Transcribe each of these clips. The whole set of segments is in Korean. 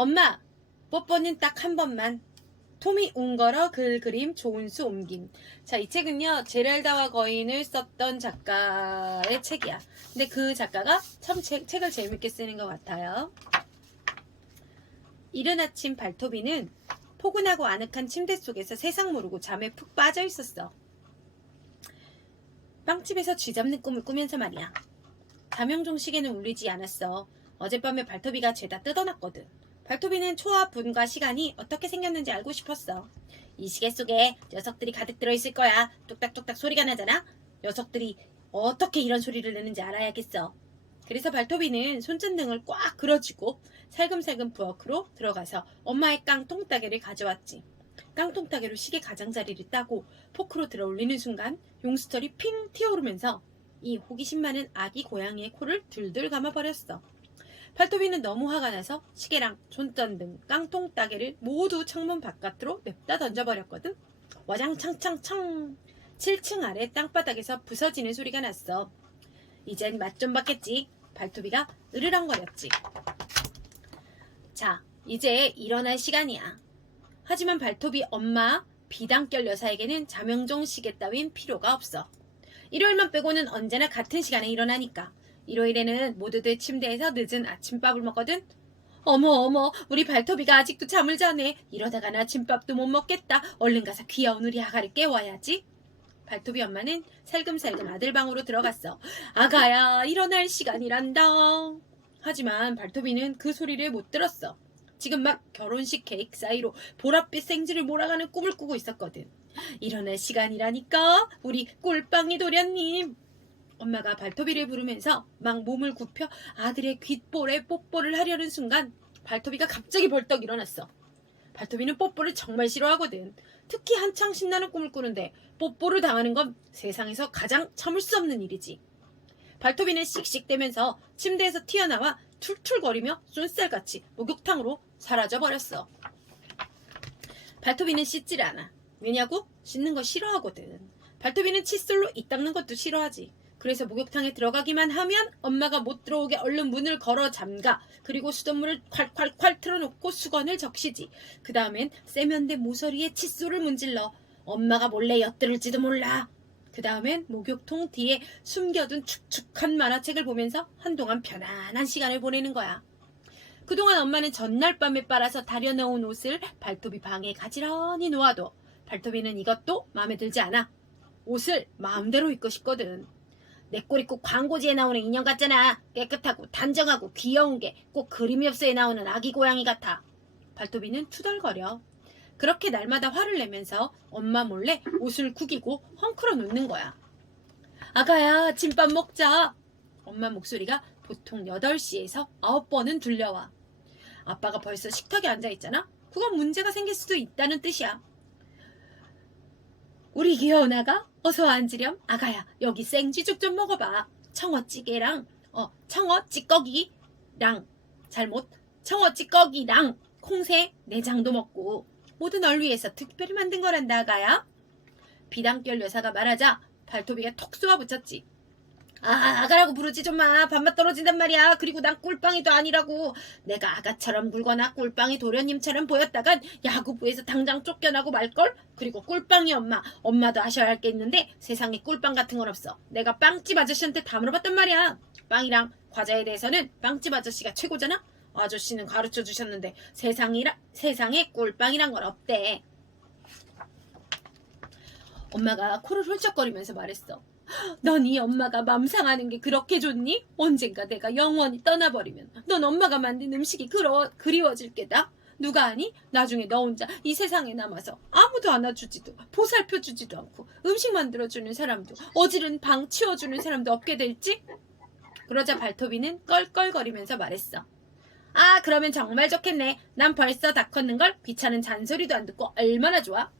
엄마, 뽀뽀는 딱 한 번만. 톰이 웅걸어 글 그림 좋은 수 옮김. 자, 이 책은요 제랄다와 거인을 썼던 작가의 책이야. 근데 그 작가가 참 책을 재밌게 쓰는 것 같아요. 이른 아침 발토비는 포근하고 아늑한 침대 속에서 세상 모르고 잠에 푹 빠져 있었어. 빵집에서 쥐잡는 꿈을 꾸면서 말이야. 자명종 시계는 울리지 않았어. 어젯밤에 발토비가 죄다 뜯어놨거든. 발토비는 초와 분과 시간이 어떻게 생겼는지 알고 싶었어. 이 시계 속에 녀석들이 가득 들어있을 거야. 뚝딱뚝딱 소리가 나잖아. 녀석들이 어떻게 이런 소리를 내는지 알아야겠어. 그래서 발토비는 손전등을 꽉 그려쥐고 살금살금 부엌으로 들어가서 엄마의 깡통 따개를 가져왔지. 깡통 따개로 시계 가장자리를 따고 포크로 들어 올리는 순간 용수철이 핑 튀어오르면서 이 호기심 많은 아기 고양이의 코를 들들 감아버렸어. 발토비는 너무 화가 나서 시계랑 손전등, 깡통 따개를 모두 창문 바깥으로 냅다 던져버렸거든. 와장창창창 7층 아래 땅바닥에서 부서지는 소리가 났어. 이젠 맛 좀 봤겠지. 발토비가 으르렁거렸지. 자, 이제 일어날 시간이야. 하지만 발토비 엄마 비단결 여사에게는 자명종 시계 따윈 필요가 없어. 일요일만 빼고는 언제나 같은 시간에 일어나니까. 일요일에는 모두들 침대에서 늦은 아침밥을 먹거든. 어머, 우리 발토비가 아직도 잠을 자네. 이러다간 아침밥도 못 먹겠다. 얼른 가서 귀여운 우리 아가를 깨워야지. 발토비 엄마는 살금살금 아들 방으로 들어갔어. 아가야, 일어날 시간이란다. 하지만 발토비는 그 소리를 못 들었어. 지금 막 결혼식 케이크 사이로 보랏빛 생지를 몰아가는 꿈을 꾸고 있었거든. 일어날 시간이라니까, 우리 꿀빵이 도련님. 엄마가 발토비를 부르면서 막 몸을 굽혀 아들의 귓볼에 뽀뽀를 하려는 순간 발토비가 갑자기 벌떡 일어났어. 발토비는 뽀뽀를 정말 싫어하거든. 특히 한창 신나는 꿈을 꾸는데 뽀뽀를 당하는 건 세상에서 가장 참을 수 없는 일이지. 발토비는 씩씩대면서 침대에서 튀어나와 툴툴거리며 쏜살같이 목욕탕으로 사라져버렸어. 발토비는 씻질 않아. 왜냐고? 씻는 거 싫어하거든. 발토비는 칫솔로 이 닦는 것도 싫어하지. 그래서 목욕탕에 들어가기만 하면 엄마가 못 들어오게 얼른 문을 걸어 잠가. 그리고 수돗물을 콸콸콸 틀어놓고 수건을 적시지. 그 다음엔 세면대 모서리에 칫솔을 문질러. 엄마가 몰래 엿들을지도 몰라. 그 다음엔 목욕통 뒤에 숨겨둔 축축한 만화책을 보면서 한동안 편안한 시간을 보내는 거야. 그동안 엄마는 전날 밤에 빨아서 다려놓은 옷을 발토비 방에 가지런히 놓아둬. 발토비는 이것도 마음에 들지 않아. 옷을 마음대로 입고 싶거든. 내 꼴이 꼭 광고지에 나오는 인형 같잖아. 깨끗하고 단정하고 귀여운 게 꼭 그림엽서에 나오는 아기 고양이 같아. 발토비는 투덜거려. 그렇게 날마다 화를 내면서 엄마 몰래 옷을 구기고 헝클어 놓는 거야. 아가야, 아침밥 먹자. 엄마 목소리가 보통 8시에서 9번은 들려와. 아빠가 벌써 식탁에 앉아있잖아. 그건 문제가 생길 수도 있다는 뜻이야. 우리 귀여운 아가, 어서 앉으렴. 아가야, 여기 생쥐죽 좀 먹어봐. 청어찌개랑 청어찌꺼기랑 청어찌꺼기랑 콩새 내장도 먹고 모두 널 위해서 특별히 만든 거란다, 아가야. 비단결 여사가 말하자 발토비가 톡 쏘아붙였지. 아가라고 부르지 좀 마. 밥맛 떨어진단 말이야. 그리고 난 꿀빵이도 아니라고. 내가 아가처럼 굴거나 꿀빵이 도련님처럼 보였다간 야구부에서 당장 쫓겨나고 말걸. 그리고 꿀빵이 엄마도 아셔야 할 게 있는데 세상에 꿀빵 같은 건 없어. 내가 빵집 아저씨한테 다 물어봤단 말이야. 빵이랑 과자에 대해서는 빵집 아저씨가 최고잖아. 아저씨는 가르쳐 주셨는데 세상에 꿀빵이란 건 없대. 엄마가 코를 훌쩍거리면서 말했어. 넌 이 엄마가 맘 상하는 게 그렇게 좋니? 언젠가 내가 영원히 떠나버리면 넌 엄마가 만든 음식이 그리워질 게다. 누가 아니? 나중에 너 혼자 이 세상에 남아서 아무도 안아주지도 보살펴주지도 않고 음식 만들어주는 사람도 어지른 방 치워주는 사람도 없게 될지? 그러자 발토비는 껄껄거리면서 말했어. 그러면 정말 좋겠네. 난 벌써 다 컸는걸. 귀찮은 잔소리도 안 듣고 얼마나 좋아.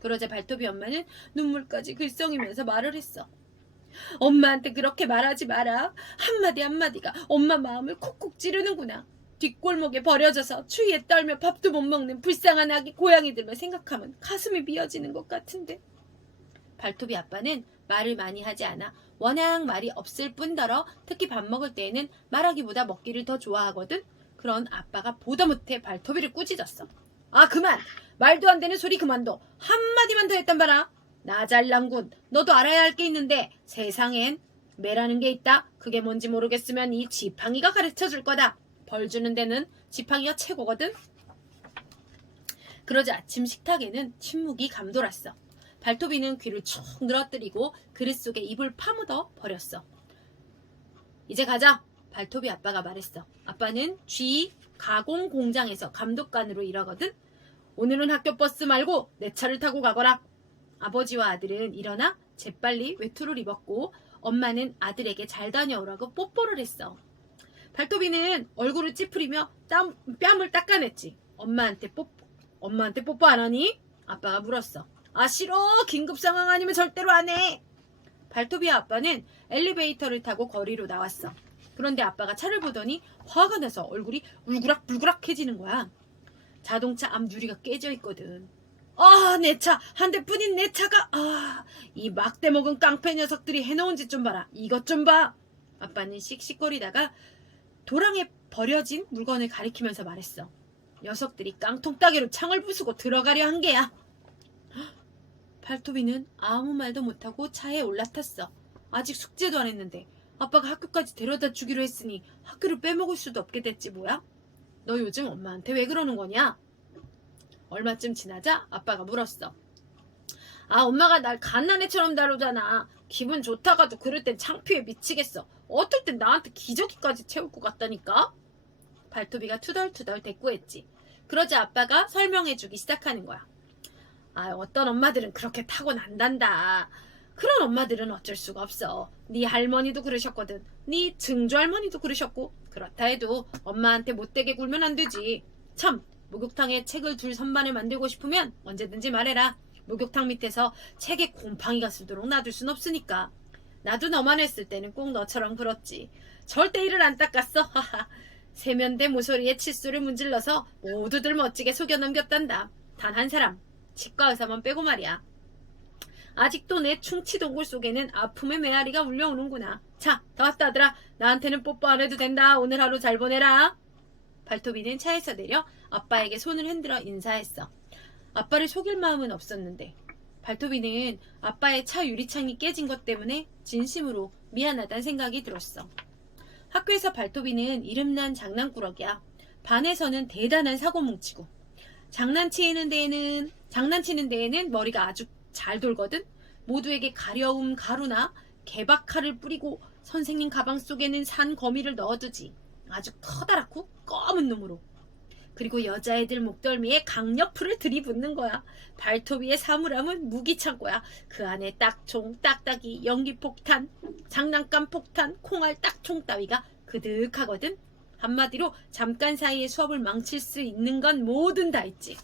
그러자 발토비 엄마는 눈물까지 글썽이면서 말을 했어. 엄마한테 그렇게 말하지 마라. 한마디 한마디가 엄마 마음을 콕콕 찌르는구나. 뒷골목에 버려져서 추위에 떨며 밥도 못 먹는 불쌍한 아기 고양이들만 생각하면 가슴이 미어지는 것 같은데. 발토비 아빠는 말을 많이 하지 않아. 워낙 말이 없을 뿐더러 특히 밥 먹을 때에는 말하기보다 먹기를 더 좋아하거든. 그런 아빠가 보다 못해 발톱이를 꾸짖었어. 아, 그만! 말도 안 되는 소리 그만둬. 한마디만 더 했단 봐라. 나 잘난군. 너도 알아야 할 게 있는데 세상엔 매라는 게 있다. 그게 뭔지 모르겠으면 이 지팡이가 가르쳐 줄 거다. 벌 주는 데는 지팡이가 최고거든. 그러자 아침 식탁에는 침묵이 감돌았어. 발톱이는 귀를 쭉 늘어뜨리고 그릇 속에 입을 파묻어 버렸어. 이제 가자. 발톱이 아빠가 말했어. 아빠는 G 가공 공장에서 감독관으로 일하거든. 오늘은 학교 버스 말고 내 차를 타고 가거라. 아버지와 아들은 일어나 재빨리 외투를 입었고 엄마는 아들에게 잘 다녀오라고 뽀뽀를 했어. 발톱이는 얼굴을 찌푸리며 뺨을 닦아냈지. 엄마한테 뽀뽀 안 하니? 아빠가 물었어. 아, 싫어. 긴급 상황 아니면 절대로 안 해. 발톱이와 아빠는 엘리베이터를 타고 거리로 나왔어. 그런데 아빠가 차를 보더니 화가 나서 얼굴이 울그락불그락해지는 거야. 자동차 앞 유리가 깨져 있거든. 아, 내 차! 한 대뿐인 내 차가! 아, 이 막대 먹은 깡패 녀석들이 해놓은 짓 좀 봐라. 이것 좀 봐. 아빠는 씩씩거리다가 도랑에 버려진 물건을 가리키면서 말했어. 녀석들이 깡통 따개로 창을 부수고 들어가려 한 게야. 발톱이는 아무 말도 못하고 차에 올라탔어. 아직 숙제도 안 했는데 아빠가 학교까지 데려다 주기로 했으니 학교를 빼먹을 수도 없게 됐지 뭐야? 너 요즘 엄마한테 왜 그러는 거냐? 얼마쯤 지나자 아빠가 물었어. 아, 엄마가 날 갓난애처럼 다루잖아. 기분 좋다가도 그럴 땐 창피해 미치겠어. 어떨 땐 나한테 기저귀까지 채울 것 같다니까? 발톱이가 투덜투덜 대꾸했지. 그러자 아빠가 설명해주기 시작하는 거야. 아, 어떤 엄마들은 그렇게 타고난단다. 그런 엄마들은 어쩔 수가 없어. 네 할머니도 그러셨거든. 네 증조할머니도 그러셨고. 그렇다 해도 엄마한테 못되게 굴면 안 되지. 참, 목욕탕에 책을 둘 선반을 만들고 싶으면 언제든지 말해라. 목욕탕 밑에서 책에 곰팡이가 쓰도록 놔둘 순 없으니까. 나도 너만 했을 때는 꼭 너처럼 그렇지. 절대 이를 안 닦았어. 하하. 세면대 모서리에 칫솔을 문질러서 모두들 멋지게 속여 넘겼단다. 단 한 사람, 치과 의사만 빼고 말이야. 아직도 내 충치 동굴 속에는 아픔의 메아리가 울려오는구나. 자, 다 왔다 아들아. 나한테는 뽀뽀 안 해도 된다. 오늘 하루 잘 보내라. 발톱이는 차에서 내려 아빠에게 손을 흔들어 인사했어. 아빠를 속일 마음은 없었는데 발톱이는 아빠의 차 유리창이 깨진 것 때문에 진심으로 미안하다는 생각이 들었어. 학교에서 발톱이는 이름난 장난꾸러기야. 반에서는 대단한 사고뭉치고 장난치는 데에는 머리가 아주 잘 돌거든. 모두에게 가려움 가루나 개박칼을 뿌리고 선생님 가방 속에는 산 거미를 넣어두지. 아주 커다랗고 검은 놈으로. 그리고 여자애들 목덜미에 강력풀을 들이붓는 거야. 발톱 위에 사물함은 무기창고야. 그 안에 딱총, 딱딱이, 연기폭탄, 장난감 폭탄, 콩알 딱총 따위가 그득하거든. 한마디로 잠깐 사이에 수업을 망칠 수 있는 건 뭐든 다 있지.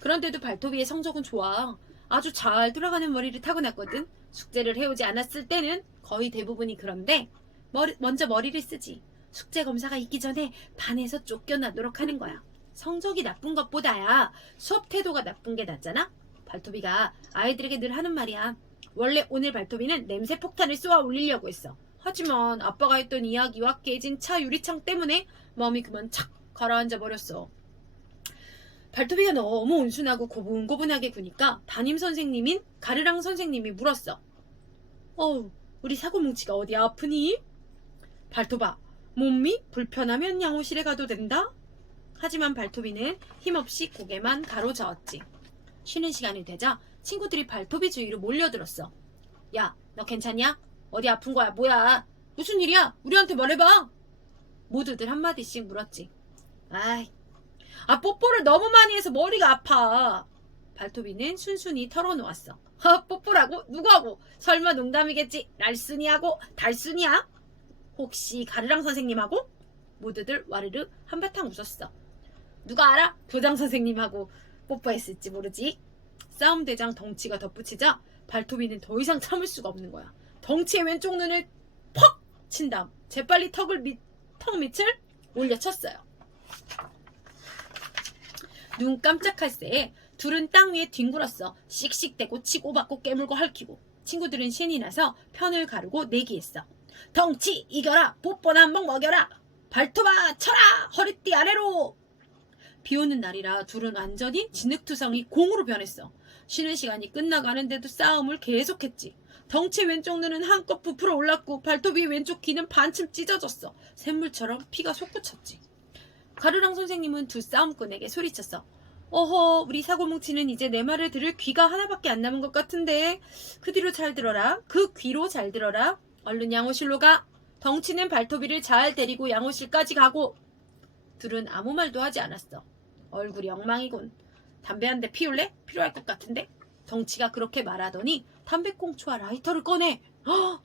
그런데도 발톱이의 성적은 좋아. 아주 잘 돌아가는 머리를 타고났거든. 숙제를 해오지 않았을 때는 거의 대부분이 그런데 먼저 머리를 쓰지. 숙제 검사가 있기 전에 반에서 쫓겨나도록 하는 거야. 성적이 나쁜 것보다야 수업 태도가 나쁜 게 낫잖아. 발톱이가 아이들에게 늘 하는 말이야. 원래 오늘 발톱이는 냄새 폭탄을 쏘아 올리려고 했어. 하지만 아빠가 했던 이야기와 깨진 차 유리창 때문에 마음이 그만 착 가라앉아 버렸어. 발톱이가 너무 온순하고 고분고분하게 구니까 담임 선생님인 가르랑 선생님이 물었어. 우리 사고뭉치가 어디 아프니? 발톱아, 몸이 불편하면 양호실에 가도 된다? 하지만 발톱이는 힘없이 고개만 가로저었지. 쉬는 시간이 되자 친구들이 발톱이 주위로 몰려들었어. 야, 너 괜찮냐? 어디 아픈 거야? 뭐야? 무슨 일이야? 우리한테 말해봐. 모두들 한마디씩 물었지. 뽀뽀를 너무 많이 해서 머리가 아파. 발톱이는 순순히 털어놓았어. 뽀뽀라고? 누구하고? 설마 농담이겠지? 날순이하고 달순이야? 혹시 가르랑 선생님하고? 모두들 와르르 한바탕 웃었어. 누가 알아? 교장 선생님하고 뽀뽀했을지 모르지. 싸움대장 덩치가 덧붙이자 발톱이는 더 이상 참을 수가 없는 거야. 덩치의 왼쪽 눈을 퍽 친 다음 재빨리 턱 밑을 올려쳤어요. 눈 깜짝할 새에 둘은 땅 위에 뒹굴었어. 씩씩대고 치고받고 깨물고 핥히고. 친구들은 신이 나서 편을 가르고 내기했어. 덩치 이겨라. 뽀뽀나 한번 먹여라. 발톱아 쳐라! 허리띠 아래로! 비오는 날이라 둘은 완전히 진흙투성이 공으로 변했어. 쉬는 시간이 끝나가는데도 싸움을 계속했지. 덩치 왼쪽 눈은 한껏 부풀어 올랐고 발톱이 왼쪽 귀는 반쯤 찢어졌어. 샘물처럼 피가 솟구쳤지. 가루랑 선생님은 두 싸움꾼에게 소리쳤어. 어허, 우리 사고뭉치는 이제 내 말을 들을 귀가 하나밖에 안 남은 것 같은데. 그 뒤로 잘 들어라. 그 귀로 잘 들어라. 얼른 양호실로 가. 덩치는 발톱이를 잘 데리고 양호실까지 가고. 둘은 아무 말도 하지 않았어. 얼굴이 엉망이군. 담배 한 대 피울래? 필요할 것 같은데. 덩치가 그렇게 말하더니 담배꽁초와 라이터를 꺼내. 허!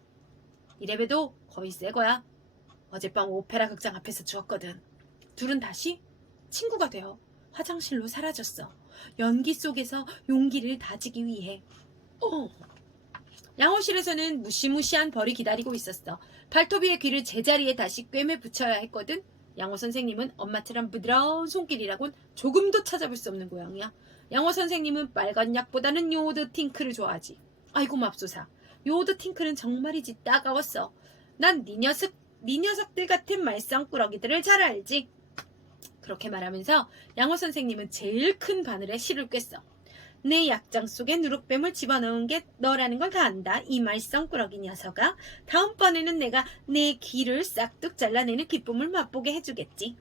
이래봬도 거의 새 거야. 어젯밤 오페라 극장 앞에서 주웠거든. 둘은 다시 친구가 되어 화장실로 사라졌어. 연기 속에서 용기를 다지기 위해. 양호실에서는 무시무시한 벌이 기다리고 있었어. 발톱이의 귀를 제자리에 다시 꿰매 붙여야 했거든. 양호 선생님은 엄마처럼 부드러운 손길이라곤 조금도 찾아볼 수 없는 모양이야. 양호 선생님은 빨간 약보다는 요오드 팅크를 좋아하지. 아이고 맙소사. 요오드 팅크는 정말이지 따가웠어. 난 네 녀석들 같은 말썽꾸러기들을 잘 알지. 그렇게 말하면서 양호 선생님은 제일 큰 바늘에 실을 꿰어. 내 약장 속에 누룩뱀을 집어넣은 게 너라는 걸 다 안다. 이 말썽꾸러기 녀석아. 다음번에는 내가 내 귀를 싹둑 잘라내는 기쁨을 맛보게 해주겠지.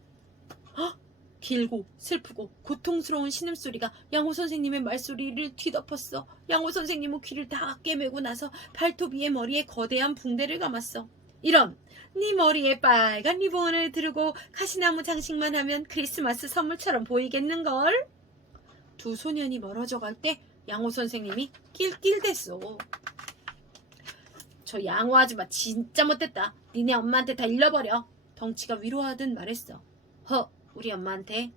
길고 슬프고 고통스러운 신음소리가 양호 선생님의 말소리를 뒤덮었어. 양호 선생님은 귀를 다 꿰매고 나서 발톱이의 머리에 거대한 붕대를 감았어. 이런, 네 머리에 빨간 리본을 두르고 가시나무 장식만 하면 크리스마스 선물처럼 보이겠는걸? 두 소년이 멀어져 갈 때 양호 선생님이 낄낄댔어. 저 양호 아줌마 진짜 못됐다. 니네 엄마한테 다 일러버려. 덩치가 위로하듯 말했어. 우리 엄마한테?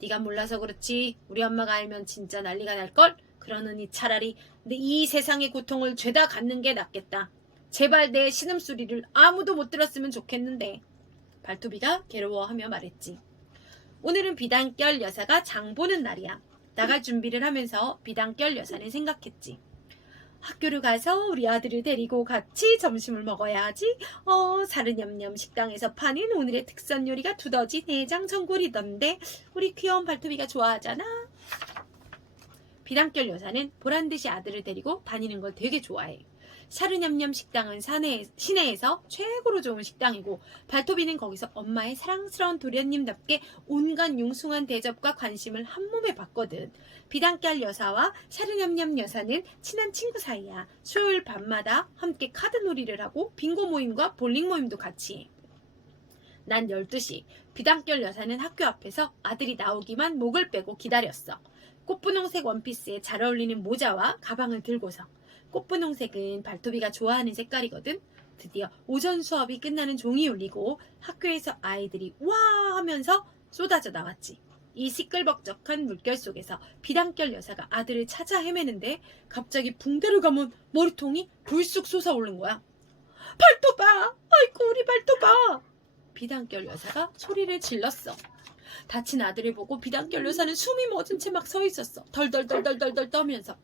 네가 몰라서 그렇지. 우리 엄마가 알면 진짜 난리가 날걸? 그러느니 차라리 이 세상의 고통을 죄다 갖는 게 낫겠다. 제발 내 신음소리를 아무도 못 들었으면 좋겠는데. 발톱이가 괴로워하며 말했지. 오늘은 비단결 여사가 장 보는 날이야. 나갈 준비를 하면서 비단결 여사는 생각했지. 학교를 가서 우리 아들을 데리고 같이 점심을 먹어야지. 사르냠냠 식당에서 파는 오늘의 특선 요리가 두더지 내장 전골이던데 우리 귀여운 발톱이가 좋아하잖아. 비단결 여사는 보란듯이 아들을 데리고 다니는 걸 되게 좋아해. 샤르냠냠 식당은 시내에서 최고로 좋은 식당이고 발톱이는 거기서 엄마의 사랑스러운 도련님답게 온갖 융숭한 대접과 관심을 한몸에 받거든. 비단결 여사와 샤르냠냠 여사는 친한 친구 사이야. 수요일 밤마다 함께 카드놀이를 하고 빙고 모임과 볼링 모임도 같이 해. 난 12시 비단결 여사는 학교 앞에서 아들이 나오기만 목을 빼고 기다렸어. 꽃분홍색 원피스에 잘 어울리는 모자와 가방을 들고서. 꽃분홍색은 발톱이가 좋아하는 색깔이거든. 드디어 오전 수업이 끝나는 종이 울리고 학교에서 아이들이 와 하면서 쏟아져 나왔지. 이 시끌벅적한 물결 속에서 비단결 여사가 아들을 찾아 헤매는데 갑자기 붕대를 감은 머리통이 불쑥 솟아오른 거야. 발톱아! 아이고 우리 발톱아! 비단결 여사가 소리를 질렀어. 다친 아들을 보고 비단결 여사는 숨이 멎은 채 막 서 있었어. 덜덜덜덜덜 떠면서.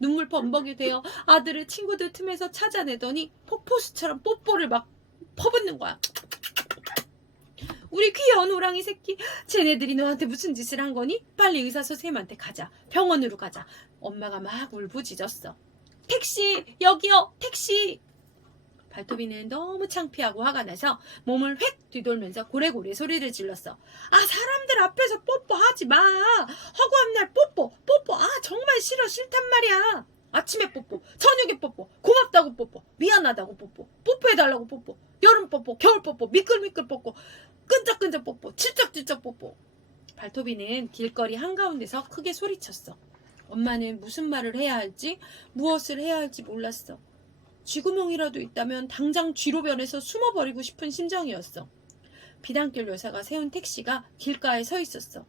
눈물 범벅이 되어 아들을 친구들 틈에서 찾아내더니 폭포수처럼 뽀뽀를 막 퍼붓는 거야. 우리 귀여운 호랑이 새끼, 쟤네들이 너한테 무슨 짓을 한 거니? 빨리 의사 선생님한테 가자. 병원으로 가자. 엄마가 막 울부짖었어. 택시! 여기요! 택시! 발톱이는 너무 창피하고 화가 나서 몸을 획 뒤돌면서 고래고래 소리를 질렀어. 사람들 앞에서 뽀뽀하지 마. 허구한 날 뽀뽀. 정말 싫단 말이야. 아침에 뽀뽀, 저녁에 뽀뽀, 고맙다고 뽀뽀, 미안하다고 뽀뽀, 뽀뽀해달라고 뽀뽀, 여름 뽀뽀, 겨울 뽀뽀, 미끌미끌 뽀뽀, 끈적끈적 뽀뽀, 질쩍질쩍 뽀뽀. 발톱이는 길거리 한가운데서 크게 소리쳤어. 엄마는 무슨 말을 해야 할지, 무엇을 해야 할지 몰랐어. 쥐구멍이라도 있다면 당장 쥐로 변해서 숨어버리고 싶은 심정이었어. 비단결 여사가 세운 택시가 길가에 서 있었어.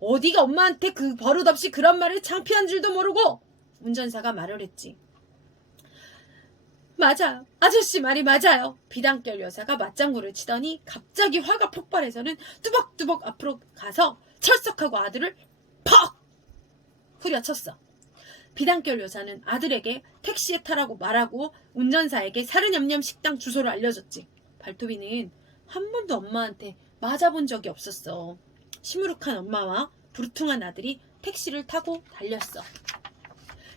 어디가 엄마한테 그 버릇없이 그런 말을 창피한 줄도 모르고! 운전사가 말을 했지. 맞아요. 아저씨 말이 맞아요. 비단결 여사가 맞장구를 치더니 갑자기 화가 폭발해서는 뚜벅뚜벅 앞으로 가서 철썩하고 아들을 퍽! 후려쳤어. 비단결 여사는 아들에게 택시에 타라고 말하고 운전사에게 사르냠냠 식당 주소를 알려줬지. 발톱이는 한 번도 엄마한테 맞아본 적이 없었어. 시무룩한 엄마와 부르퉁한 아들이 택시를 타고 달렸어.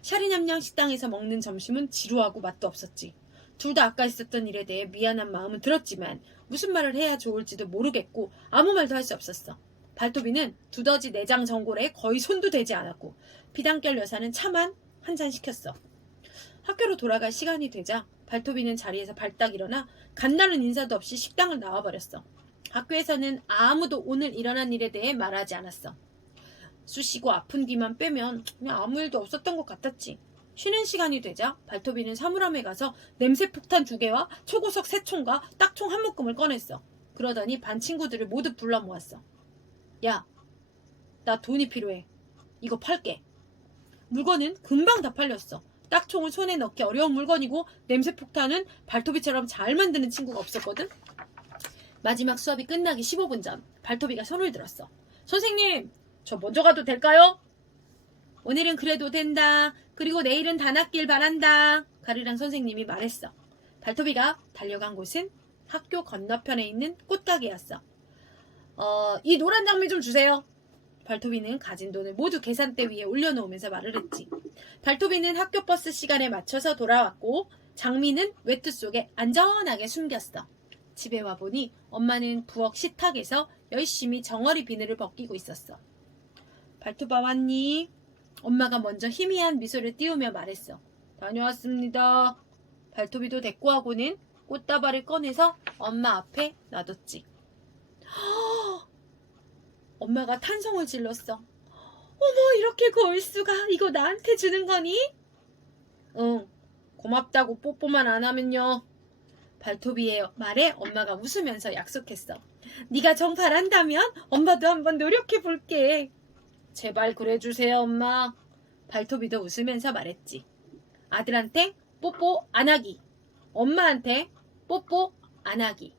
샤리냠냥 식당에서 먹는 점심은 지루하고 맛도 없었지. 둘 다 아까 있었던 일에 대해 미안한 마음은 들었지만 무슨 말을 해야 좋을지도 모르겠고 아무 말도 할 수 없었어. 발토비는 두더지 내장 전골에 거의 손도 대지 않았고 비단결 여사는 차만 한 잔 시켰어. 학교로 돌아갈 시간이 되자 발토비는 자리에서 발딱 일어나 간단한 인사도 없이 식당을 나와버렸어. 학교에서는 아무도 오늘 일어난 일에 대해 말하지 않았어. 쑤시고 아픈 귀만 빼면 그냥 아무 일도 없었던 것 같았지. 쉬는 시간이 되자 발토비는 사물함에 가서 냄새 폭탄 2개와 초고속 3총과 딱총 한 묶음을 꺼냈어. 그러더니 반 친구들을 모두 불러 모았어. 야, 나 돈이 필요해. 이거 팔게. 물건은 금방 다 팔렸어. 딱총을 손에 넣기 어려운 물건이고 냄새 폭탄은 발토비처럼 잘 만드는 친구가 없었거든. 마지막 수업이 끝나기 15분 전 발토비가 손을 들었어. 선생님, 저 먼저 가도 될까요? 오늘은 그래도 된다. 그리고 내일은 다 낫길 바란다. 가르랑 선생님이 말했어. 발토비가 달려간 곳은 학교 건너편에 있는 꽃가게였어. 이 노란 장미 좀 주세요. 발토비는 가진 돈을 모두 계산대 위에 올려놓으면서 말을 했지. 발토비는 학교 버스 시간에 맞춰서 돌아왔고 장미는 외투 속에 안전하게 숨겼어. 집에 와보니 엄마는 부엌 식탁에서 열심히 정어리 비늘을 벗기고 있었어. 발토바 왔니? 엄마가 먼저 희미한 미소를 띄우며 말했어. 다녀왔습니다. 발토비도 대꾸하고는 꽃다발을 꺼내서 엄마 앞에 놔뒀지. 엄마가 탄성을 질렀어. 어머, 이렇게 고울 수가. 이거 나한테 주는 거니? 응, 고맙다고 뽀뽀만 안 하면요. 발토비의 말에 엄마가 웃으면서 약속했어. 네가 정 바란다면 엄마도 한번 노력해 볼게. 제발 그래주세요, 엄마. 발토비도 웃으면서 말했지. 아들한테 뽀뽀 안 하기. 엄마한테 뽀뽀 안 하기.